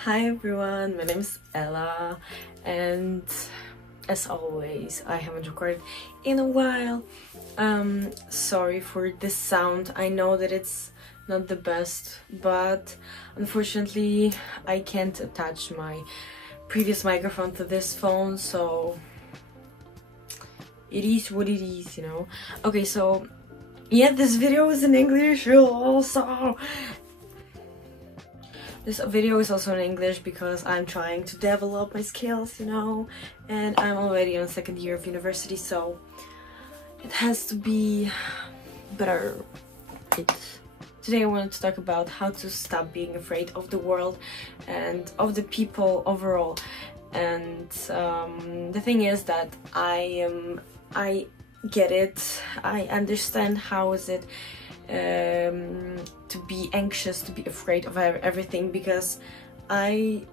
Hi everyone, my name is Ella, and as always, I haven't recorded in a while. Sorry for this sound. I know that it's not the best, but unfortunately I can't attach my previous microphone to this phone, so it is what it is, you know. Okay, so yeah, this video is in English also. This video is also in English because I'm trying to develop my skills, you know, and I'm already on second year of university, so it has to be better. Today I wanted to talk about how to stop being afraid of the world and of the people overall. And the thing is that I get it. I understand how is it to be anxious, to be afraid of everything, because I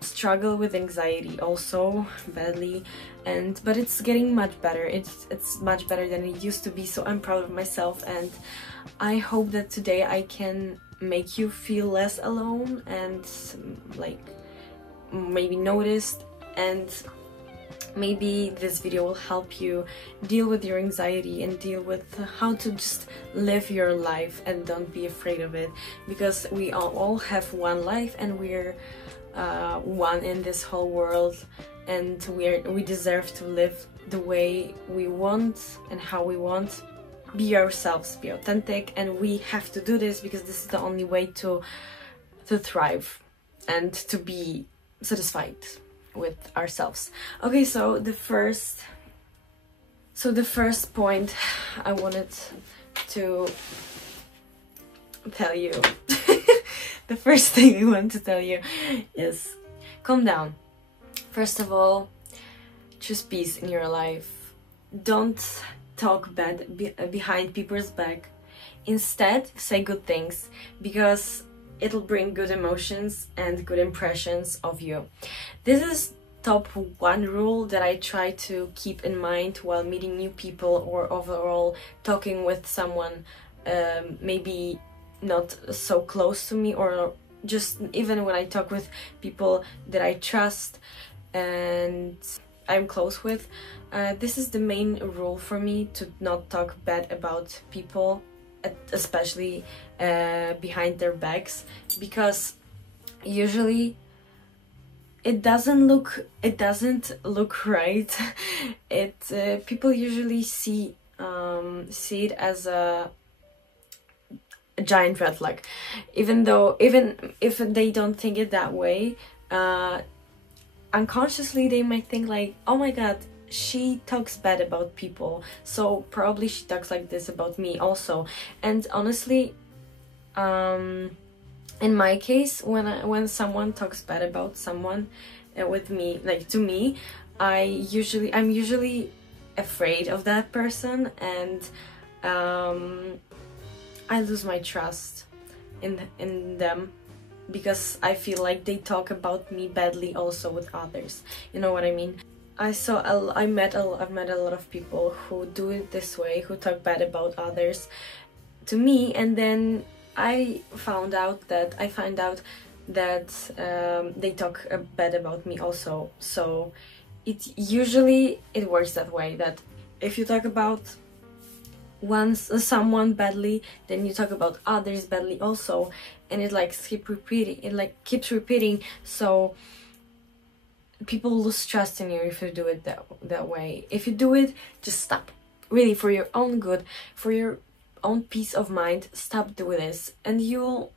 struggle with anxiety also badly, but it's getting much better. It's much better than it used to be, so I'm proud of myself, and I hope that today I can make you feel less alone and like maybe noticed, and maybe this video will help you deal with your anxiety and deal with how to just live your life and don't be afraid of it, because we all have one life and we're one in this whole world, and we deserve to live the way we want and how we want. Be ourselves, be authentic, and we have to do this because this is the only way to thrive and to be satisfied with ourselves. Okay, so the first point I wanted to tell you the first thing I want to tell you is calm down. First of all, choose peace in your life. Don't talk bad behind people's back. Instead, say good things, because it'll bring good emotions and good impressions of you. This is top one rule that I try to keep in mind while meeting new people or overall talking with someone maybe not so close to me, or just even when I talk with people that I trust and I'm close with. This is the main rule for me, to not talk bad about people, especially behind their backs, because usually it doesn't look right. People usually see it as a giant red flag, even if they don't think it that way. Unconsciously they might think like, oh my god, she talks bad about people, so probably she talks like this about me also. And honestly, in my case, when someone talks bad about someone with me, like to me, I'm usually afraid of that person, and I lose my trust in them, because I feel like they talk about me badly also with others. You know what I mean? I've met a lot of people who do it this way, who talk bad about others to me, and then I find out that they talk bad about me also. So it works that way, that if you talk about someone badly, then you talk about others badly also, and it keeps repeating, so people lose trust in you if you do it that way. If you do it, just stop. Really, for your own good, for your own peace of mind, stop doing this, and you'll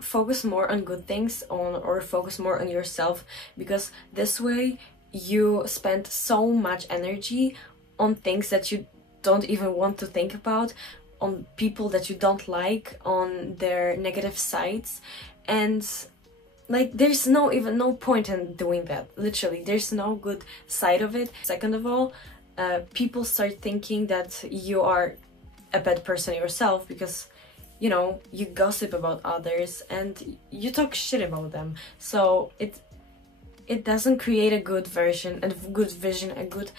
focus more on good things, or focus more on yourself, because this way you spend so much energy on things that you don't even want to think about, on people that you don't like, on their negative sides, and like there's no point in doing that. Literally, there's no good side of it. Second of all, people start thinking that you are a bad person yourself, because you know, you gossip about others and you talk shit about them. So it doesn't create a good version, a good vision, a good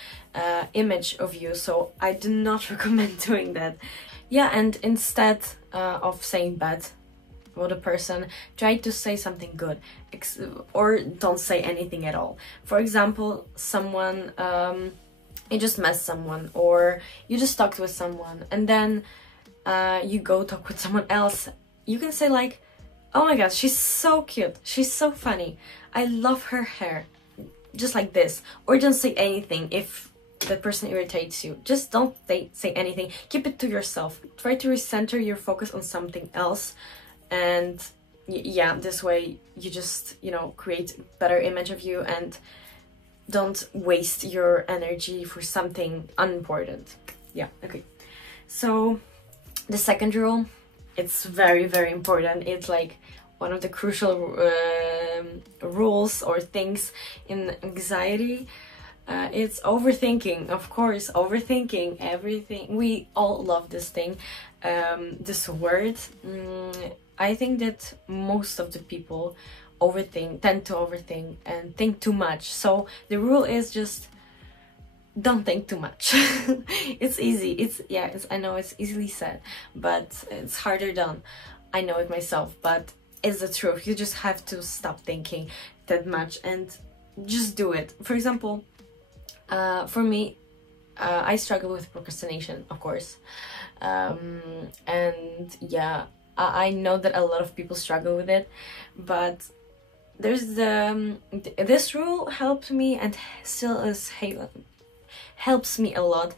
image of you. So I do not recommend doing that. Yeah, and instead of saying bad about a person, try to say something good, or don't say anything at all. For example, someone, you just met someone, or you just talked with someone, and then you go talk with someone else. You can say like, oh my god, she's so cute, she's so funny, I love her hair, just like this. Or don't say anything if that person irritates you. Just don't say anything, keep it to yourself. Try to recenter your focus on something else, and yeah, this way you just, you know, create a better image of you and don't waste your energy for something unimportant. Yeah, okay. So the second rule, it's very, very important. It's like one of the crucial rules or things in anxiety. It's overthinking, of course, overthinking everything. We all love this thing, this word. I think that most of the people tend to overthink and think too much. So the rule is just don't think too much. It's easy. I know it's easily said, but it's harder done. I know it myself, but it's the truth. You just have to stop thinking that much and just do it. For example, for me, I struggle with procrastination, of course, and yeah, I know that a lot of people struggle with it, but there's this rule helped me and still helps me a lot.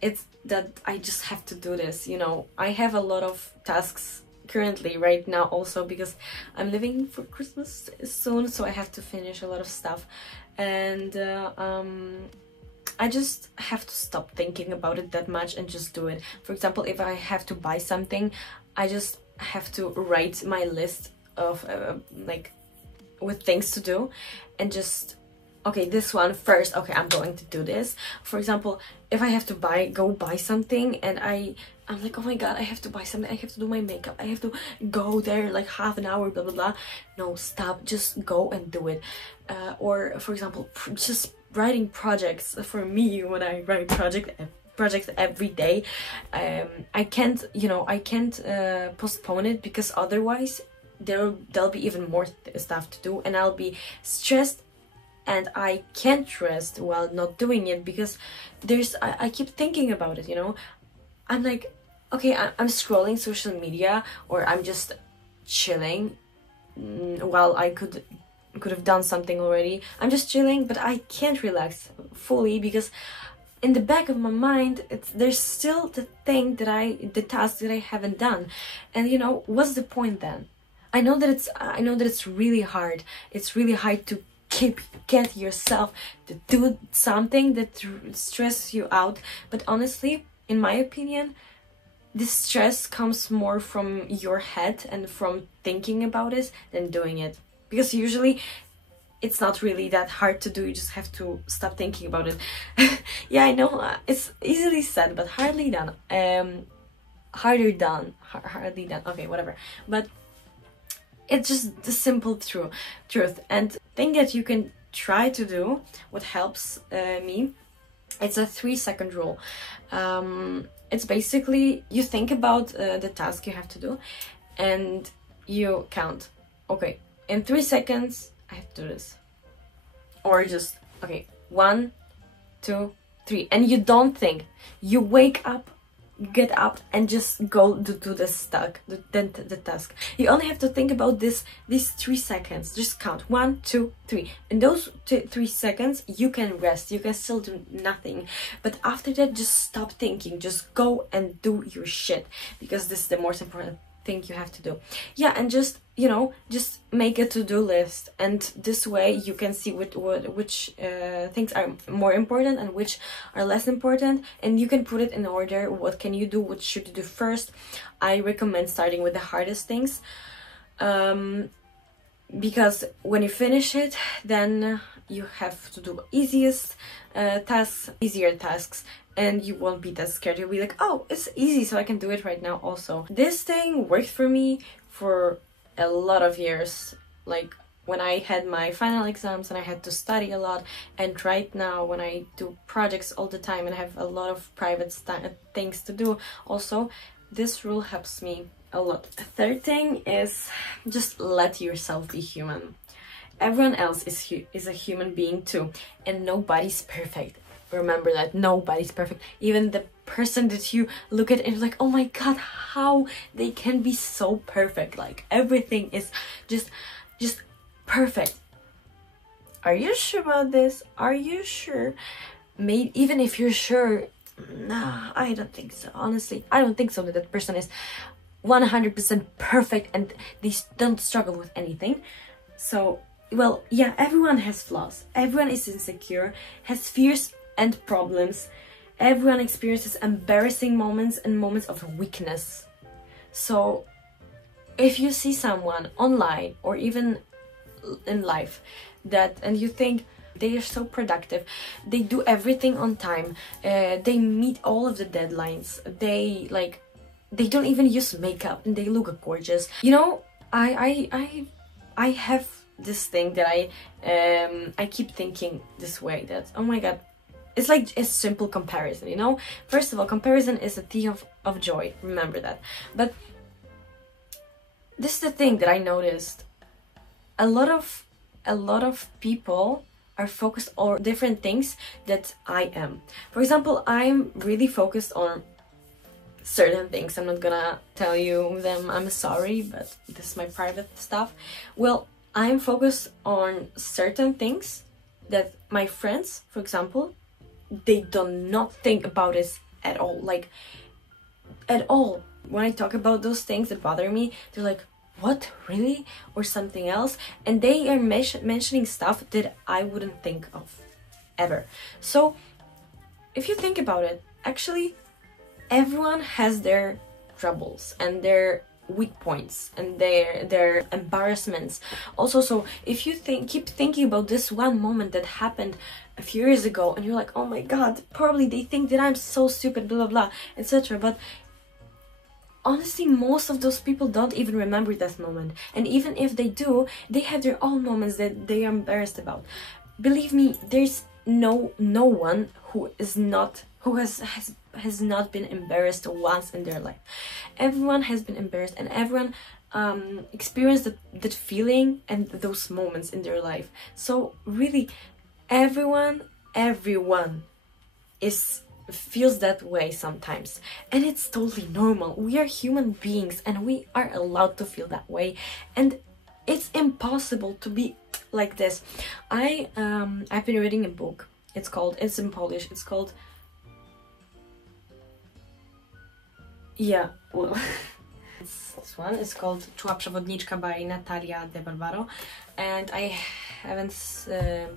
It's that I just have to do this, you know. I have a lot of tasks currently right now, also because I'm leaving for Christmas soon, so I have to finish a lot of stuff, and I just have to stop thinking about it that much and just do it. For example, if I have to buy something, I just have to write my list of like with things to do, and just, okay, this one first, okay, I'm going to do this. For example, if I have to go buy something and I'm like, oh my god, I have to buy something, I have to do my makeup, I have to go there like half an hour, blah blah blah. No, stop, just go and do it. Or for example, just writing projects. For me, when I write projects every day, I can't, you know, I can't postpone it, because otherwise there'll be even more stuff to do and I'll be stressed, and I can't rest while not doing it, because I keep thinking about it, you know. I'm like, okay, I'm scrolling social media, or I'm just chilling while I could have done something already. I'm just chilling, but I can't relax fully, because in the back of my mind there's still the task that I haven't done. And you know, what's the point then? I know that it's really hard. It's really hard to get yourself to do something that stresses you out, but honestly, in my opinion, this stress comes more from your head and from thinking about it than doing it, because usually it's not really that hard to do. You just have to stop thinking about it. Yeah, I know, it's easily said but hardly done. Hardly done, okay, whatever. But it's just the simple truth. And thing that you can try to do, what helps me, it's a 3-second rule. It's basically, you think about the task you have to do and you count, okay, in 3 seconds I have to do this. Or just, okay, 1, 2, 3, and you don't think. You wake up, get up, and just go do the task. You only have to think about these 3 seconds. Just count 1, 2, 3. In those 3 seconds you can rest, you can still do nothing, but after that, just stop thinking, just go and do your shit, because this is the most important thing you have to do. Yeah, and just, you know, just make a to-do list, and this way you can see which things are more important and which are less important, and you can put it in order. What can you do, what should you do first? I recommend starting with the hardest things, because when you finish it, then you have to do easier tasks, and you won't be that scared. You'll be like, oh, it's easy, so I can do it right now also. This thing worked for me for a lot of years, like when I had my final exams and I had to study a lot, and right now when I do projects all the time and I have a lot of private things to do also, this rule helps me a lot. Third thing is just let yourself be human. Everyone else is a human being too, and nobody's perfect. Remember that nobody's perfect. Even the person that you look at and you're like, oh my god, how they can be so perfect. Like everything is just perfect. Are you sure about this? Are you sure? Maybe even if you're sure, nah, I don't think so. Honestly, I don't think so that that person is 100% perfect and they don't struggle with anything. So, well, yeah, everyone has flaws. Everyone is insecure, has fears and problems. Everyone experiences embarrassing moments and moments of weakness. So, if you see someone online or even in life and you think they are so productive, they do everything on time, they meet all of the deadlines, they don't even use makeup and they look gorgeous. You know, I have this thing that I keep thinking this way, that oh my god, it's like a simple comparison, you know? First of all, comparison is a thief of joy, remember that. But this is the thing that I noticed. A lot of people are focused on different things that I am. For example, I'm really focused on certain things. I'm not gonna tell you them, I'm sorry, but this is my private stuff. Well, I'm focused on certain things that my friends, for example, they do not think about it at all. Like, at all. When I talk about those things that bother me, they're like, what, really? Or something else, and they are mentioning stuff that I wouldn't think of ever. So if you think about it, actually everyone has their troubles and their weak points and their embarrassments also. So if you keep thinking about this one moment that happened a few years ago and you're like, oh my god, probably they think that I'm so stupid, blah blah blah, etc. But honestly, most of those people don't even remember that moment, and even if they do, they have their own moments that they are embarrassed about. Believe me, there's no one who has not been embarrassed once in their life. Everyone has been embarrassed, and everyone experienced that feeling and those moments in their life. So really, everyone feels that way sometimes, and it's totally normal. We are human beings and we are allowed to feel that way, and it's impossible to be like this. I've been reading a book. It's in Polish. It's called, yeah, well, this one is called Czuła Przewodniczka by Natalia de Barbaro, and I haven't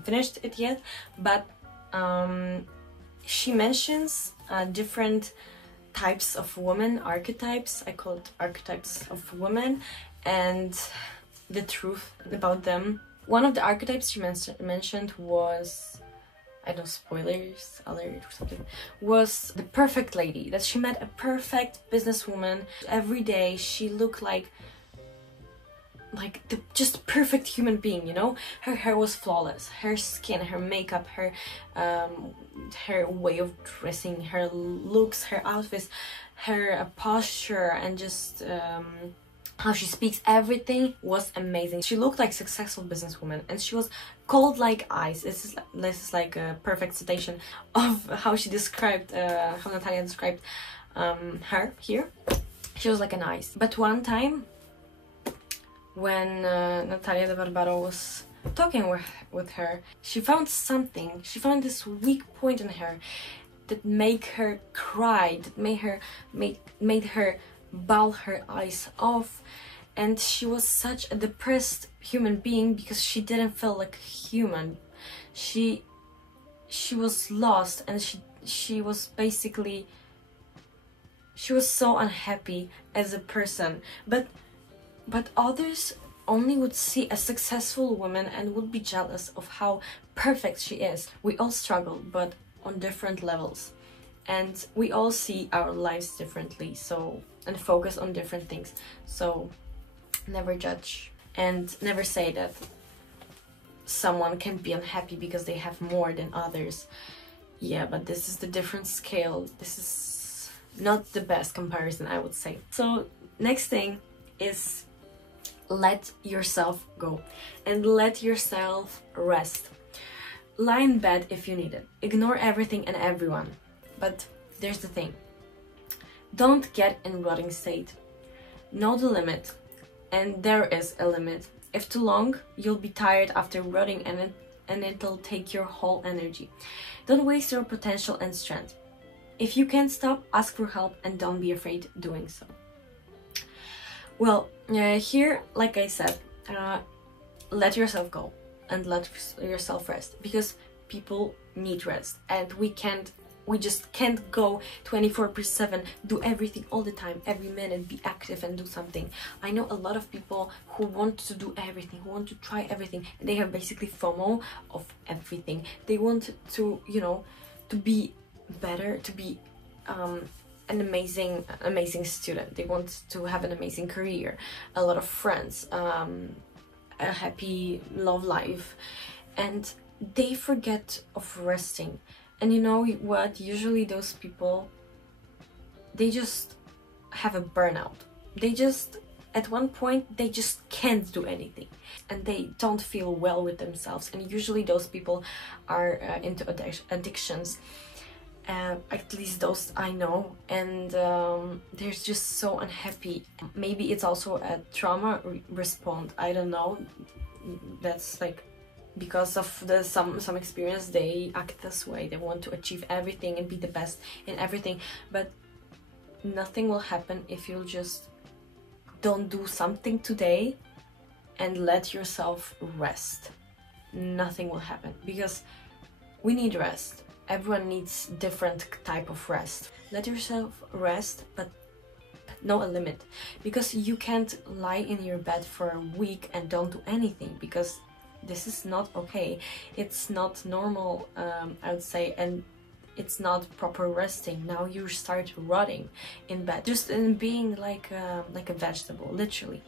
finished it yet, but she mentions different types of women, archetypes. I call it archetypes of women, and the truth about them. One of the archetypes she mentioned was, I don't know, spoilers alert or something, was the perfect lady. That she met a perfect businesswoman. Every day she looked like the just perfect human being, you know? Her hair was flawless, her skin, her makeup, her way of dressing, her looks, her outfits, her posture, and just how she speaks, everything was amazing. She looked like a successful businesswoman, and she was cold like ice. This is like a perfect citation of how she described, how Natalia described her here. She was like an ice. But one time, when Natalia de Barbaro was talking with her, she found something. She found this weak point in her that made her cry, that made her bawl her eyes off, and she was such a depressed human being because she didn't feel like human. She was lost, and she was basically, she was so unhappy as a person. But others only would see a successful woman and would be jealous of how perfect she is. We all struggle, but on different levels, and we all see our lives differently, and focus on different things. So never judge, and never say that someone can be unhappy because they have more than others. Yeah, but this is the different scale. This is not the best comparison, I would say. So Next thing is let yourself go and let yourself rest. Lie in bed if you need it. Ignore everything and everyone. But there's the thing. Don't get in rotting state. Know the limit. And there is a limit. If too long, you'll be tired after rotting and it'll take your whole energy. Don't waste your potential and strength. If you can't stop, ask for help and don't be afraid doing so. Well, here, like I said, let yourself go and let yourself rest, because people need rest and we just can't go 24/7, do everything all the time, every minute, be active and do something. I know a lot of people who want to do everything, who want to try everything, and they have basically FOMO of everything. They want to, you know, to be better, to be an amazing student. They want to have an amazing career, a lot of friends, a happy love life, and they forget of resting. And you know what? Usually those people, they just have a burnout. They just, at one point, they just can't do anything. And they don't feel well with themselves. And usually those people are into addictions. At least those I know. And they're just so unhappy. Maybe it's also a trauma response. I don't know. That's like, because of some experience, they act this way. They want to achieve everything and be the best in everything, but nothing will happen if you just don't do something today and let yourself rest. Nothing will happen, because we need rest. Everyone needs different type of rest. Let yourself rest, but know a limit, because you can't lie in your bed for a week and don't do anything, because this is not okay. It's not normal, I would say, and it's not proper resting. Now you start rotting in bed, just in being like a vegetable, literally.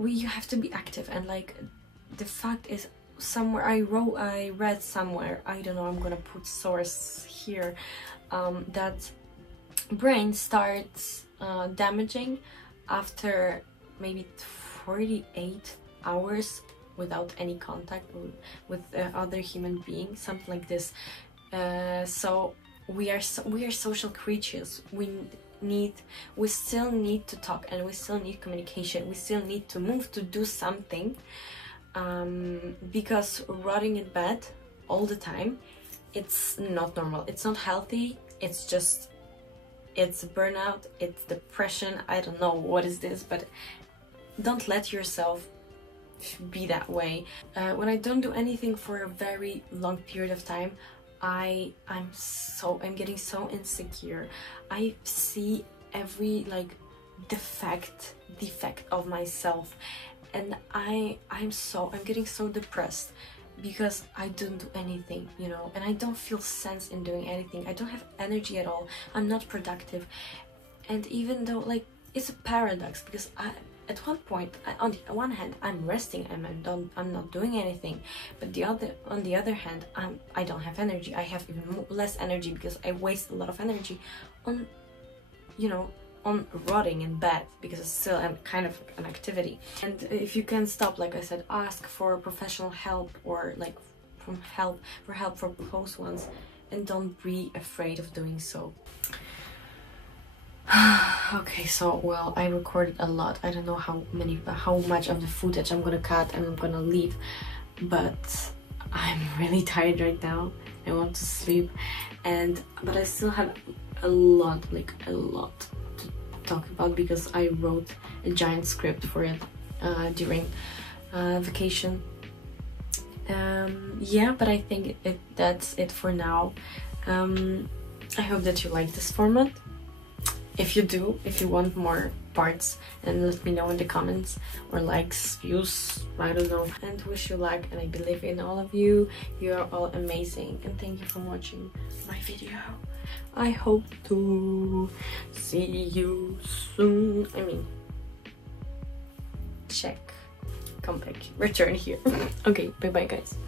You have to be active, and like the fact is, somewhere I read somewhere, I don't know, I'm gonna put source here, that brain starts damaging after maybe 48 hours without any contact with other human beings, something like this. So we are social creatures. We still need to talk, and we still need communication. We still need to move, to do something, because rotting in bed all the time, it's not normal. It's not healthy. It's burnout, it's depression. I don't know what is this, but don't let yourself be that way. When I don't do anything for a very long period of time, I'm getting so insecure. I see every like defect of myself, and I'm getting so depressed because I don't do anything, you know, and I don't feel sense in doing anything. I don't have energy at all. I'm not productive. And even though, like, it's a paradox, because at one point, on the one hand, I'm resting and I'm not doing anything, but on the other hand, I don't have energy. I have even less energy because I waste a lot of energy on, you know, on rotting in bed, because it's still kind of an activity. And if you can stop, like I said, ask for professional help, or like for help from close ones, and don't be afraid of doing so. Okay, so well, I recorded a lot. I don't know how much of the footage I'm gonna cut and I'm gonna leave, but I'm really tired right now. I want to sleep, but I still have a lot to talk about, because I wrote a giant script for it during vacation. Yeah, but I think that's it for now. I hope that you like this format. If you do, if you want more parts, and let me know in the comments, or likes, views, I don't know. And wish you luck, and I believe in all of you. You are all amazing, and thank you for watching my video. I hope to see you soon. I mean, check, come back, return here. Okay, bye bye guys.